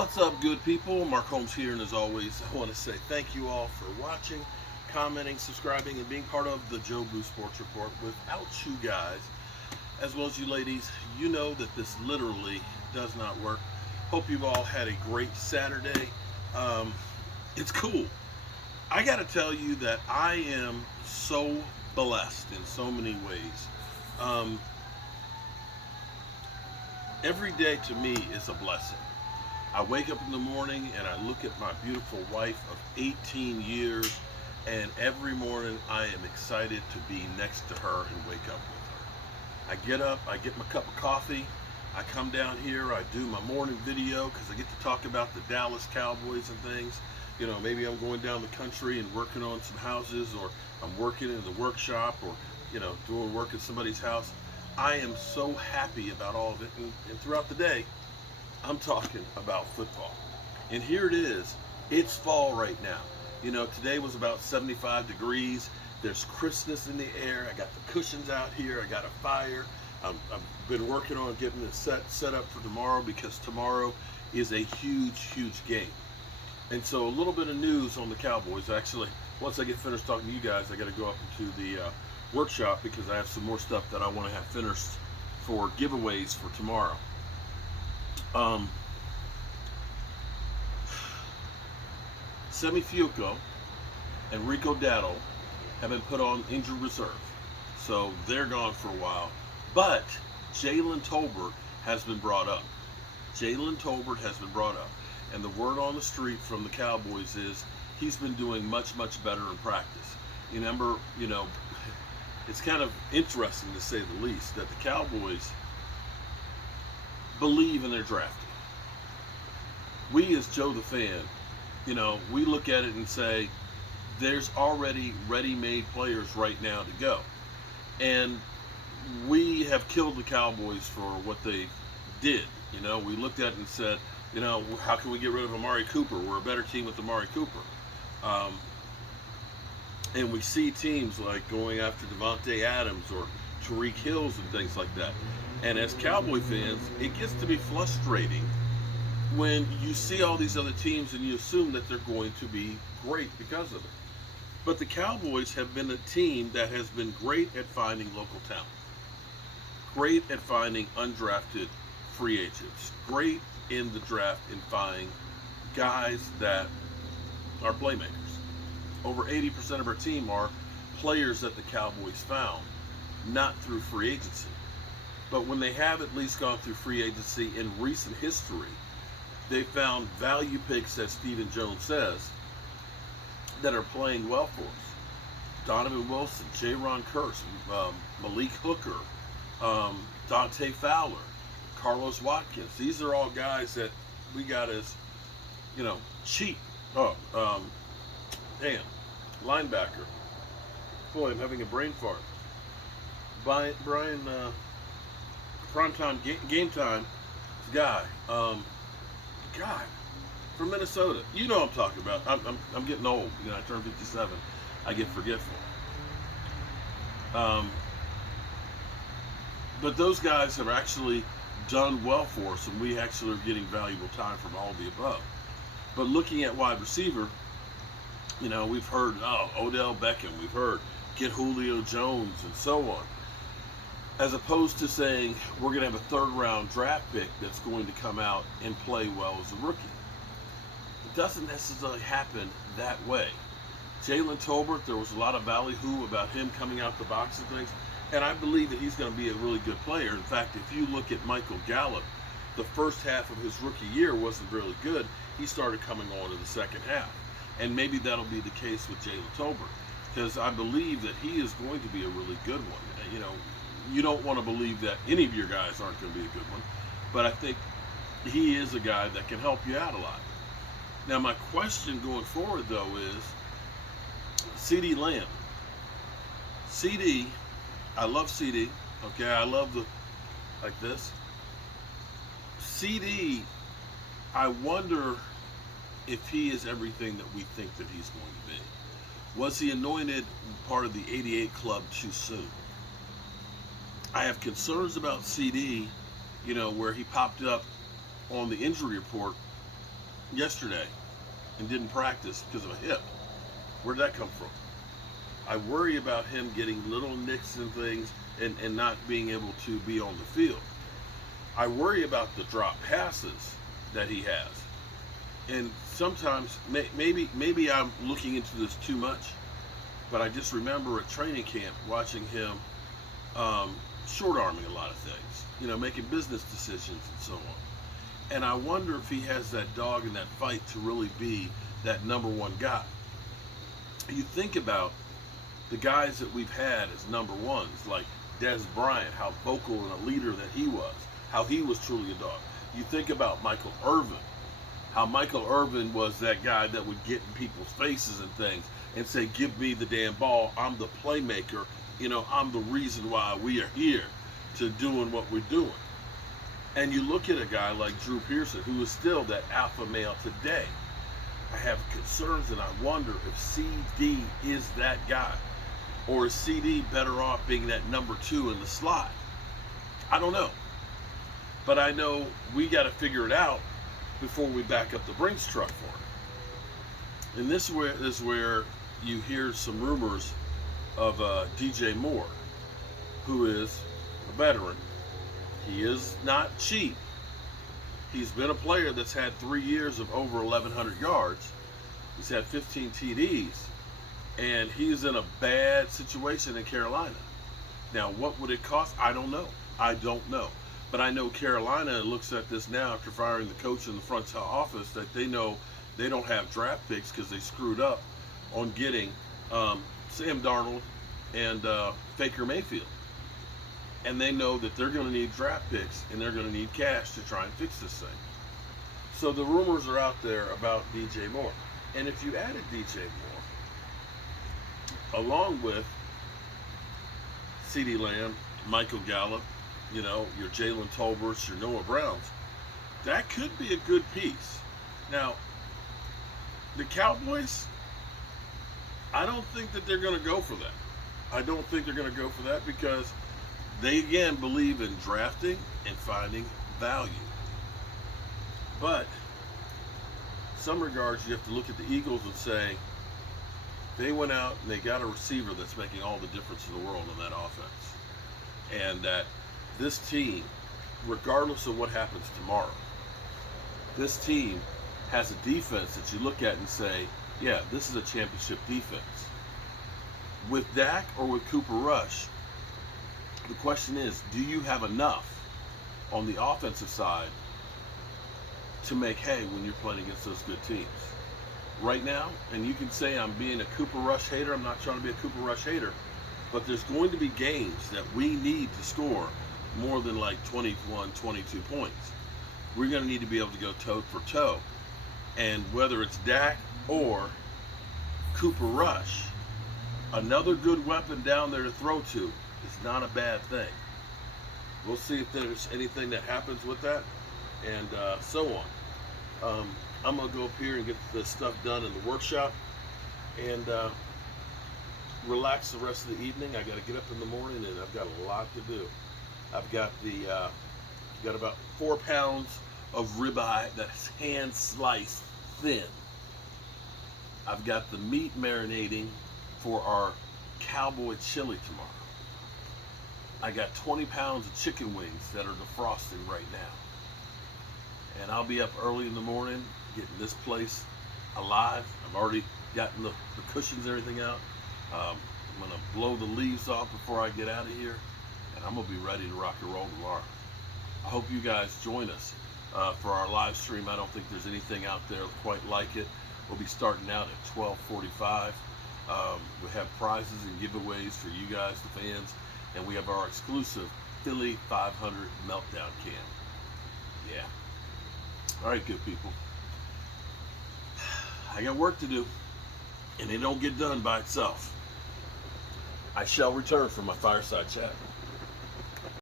What's up, good people? Mark Holmes here, and as always, I want to say thank you all for watching, commenting, subscribing, and being part of the Joe Blue Sports Report. Without you guys, as well as you ladies, you know that this literally does not work. Hope you've all had a great Saturday. It's cool. I got to tell you that I am so blessed in so many ways. Um, every day to me is a blessing. I wake up in the morning and I look at my beautiful wife of 18 years, and every morning I am excited to be next to her and wake up with her. I get up, I get my cup of coffee, I come down here, I do my morning video because I get to talk about the Dallas Cowboys and things. You know, maybe I'm going down the country and working on some houses, or I'm working in the workshop, or, you know, doing work at somebody's house. I am so happy about all of it, and throughout the day, I'm talking about football. And here it is. It's fall right now. You know, today was about 75 degrees. There's crispness in the air. I got the cushions out here. I got a fire. I've been working on getting it set up for tomorrow, because tomorrow is a huge game. And so a little bit of news on the Cowboys. Actually, once I get finished talking to you guys, I got to go up into the workshop because I have some more stuff that I want to have finished for giveaways for tomorrow. Semi Fiuco and Rico Dattle have been put on injured reserve, so they're gone for a while. But Jalen Tolbert has been brought up. Jalen Tolbert has been brought up, and the word on the street from the Cowboys is he's been doing much better in practice. You remember, you know, it's kind of interesting to say the least that the Cowboys believe in their drafting. We as Joe the fan, you know, we look at it and say there's already ready-made players right now to go. And we have killed the Cowboys for what they did. You know, we looked at it and said, you know, how can we get rid of Amari Cooper? We're a better team with Amari Cooper. And we see teams like going after Devontae Adams or Tariq Hills and things like that. And as Cowboy fans, it gets to be frustrating when you see all these other teams and you assume that they're going to be great because of it. But the Cowboys have been a team that has been great at finding local talent, great at finding undrafted free agents, great in the draft in finding guys that are playmakers. Over 80% of our team are players that the Cowboys found, not through free agency. But when they have at least gone through free agency in recent history, they found value picks, as Stephen Jones says, that are playing well for us. Donovan Wilson, Jaron Kearse, Malik Hooker, Dante Fowler, Carlos Watkins. These are all guys that we got as, you know, cheap. Linebacker. Boy, I'm having a brain fart. Brian, primetime game time guy. God, from Minnesota. You know what I'm talking about. I'm getting old. You know, I turned 57. I get forgetful. But those guys have actually done well for us, and we actually are getting valuable time from all the above. But looking at wide receiver, you know, we've heard, Odell Beckham. We've heard, get Julio Jones, and so on. As opposed to saying we're going to have a third-round draft pick that's going to come out and play well as a rookie. It doesn't necessarily happen that way. Jalen Tolbert, there was a lot of ballyhoo about him coming out the box and things, and I believe that he's going to be a really good player. In fact, if you look at Michael Gallup, the first half of his rookie year wasn't really good. He started coming on in the second half, and maybe that'll be the case with Jalen Tolbert, because I believe that he is going to be a really good one. You know, you don't want to believe that any of your guys aren't going to be a good one, but I think he is a guy that can help you out a lot. Now, my question going forward, though, is Ceedee Lamb. Ceedee, I love Ceedee. Okay, I love like this. Ceedee, I wonder if he is everything that we think that he's going to be. Was he anointed part of the 88 club too soon? I have concerns about Ceedee, you know, where he popped up on the injury report yesterday and didn't practice because of a hip. Where'd that come from? I worry about him getting little nicks and things and not being able to be on the field. I worry about the drop passes that he has. And sometimes, maybe I'm looking into this too much, but I just remember at training camp watching him short arming a lot of things, making business decisions and so on. And I wonder if he has that dog in that fight to really be that number one guy. You think about the guys that we've had as number ones, like Des Bryant, how vocal and a leader that he was, how he was truly a dog. You think about Michael Irvin, how Michael Irvin was that guy that would get in people's faces and things and say, give me the damn ball, I'm the playmaker, I'm the reason why we are here to doing what we're doing. And you look at a guy like Drew Pearson, who is still that alpha male today. I have concerns, and I wonder if Ceedee is that guy. Or is Ceedee better off being that number 2 in the slot? I don't know. But I know we got to figure it out before we back up the Brinks truck for him. And this is where you hear some rumors of DJ Moore, who is a veteran. He is not cheap. He's been a player that's had 3 years of over 1,100 yards. He's had 15 TDs. And he's in a bad situation in Carolina. Now, what would it cost? I don't know. But I know Carolina looks at this now after firing the coach in the front office that they know they don't have draft picks because they screwed up on getting Sam Darnold and Baker Mayfield. And they know that they're going to need draft picks and they're going to need cash to try and fix this thing. So the rumors are out there about DJ Moore. And if you added DJ Moore, along with CeeDee Lamb, Michael Gallup, your Jalen Tolberts, your Noah Browns, that could be a good piece. Now, the Cowboys, I don't think that they're going to go for that. I don't think they're going to go for that because they, again, believe in drafting and finding value. But in some regards, you have to look at the Eagles and say, they went out and they got a receiver that's making all the difference in the world in that offense. And that this team, regardless of what happens tomorrow, this team has a defense that you look at and say, yeah, this is a championship defense. With Dak or with Cooper Rush, the question is, do you have enough on the offensive side to make hay when you're playing against those good teams? Right now, and you can say I'm being a Cooper Rush hater, I'm not trying to be a Cooper Rush hater, but there's going to be games that we need to score more than like 21, 22 points. We're going to need to be able to go toe for toe. And whether it's Dak or Cooper Rush, another good weapon down there to throw to is not a bad thing. We'll see if there's anything that happens with that, and so on. I'm going to go up here and get the stuff done in the workshop and relax the rest of the evening. I got to get up in the morning, and I've got a lot to do. I've got got about 4 pounds of ribeye that's hand sliced thin. I've got the meat marinating for our cowboy chili tomorrow. I got 20 pounds of chicken wings that are defrosting right now. And I'll be up early in the morning getting this place alive. I've already gotten the cushions and everything out. I'm going to blow the leaves off before I get out of here. And I'm going to be ready to rock and roll tomorrow. I hope you guys join us for our live stream. I don't think there's anything out there quite like it. We'll be starting out at 12:45. We have prizes and giveaways for you guys, the fans. And we have our exclusive Philly 500 Meltdown can. Yeah. All right, good people. I got work to do, and it don't get done by itself. I shall return for my fireside chat.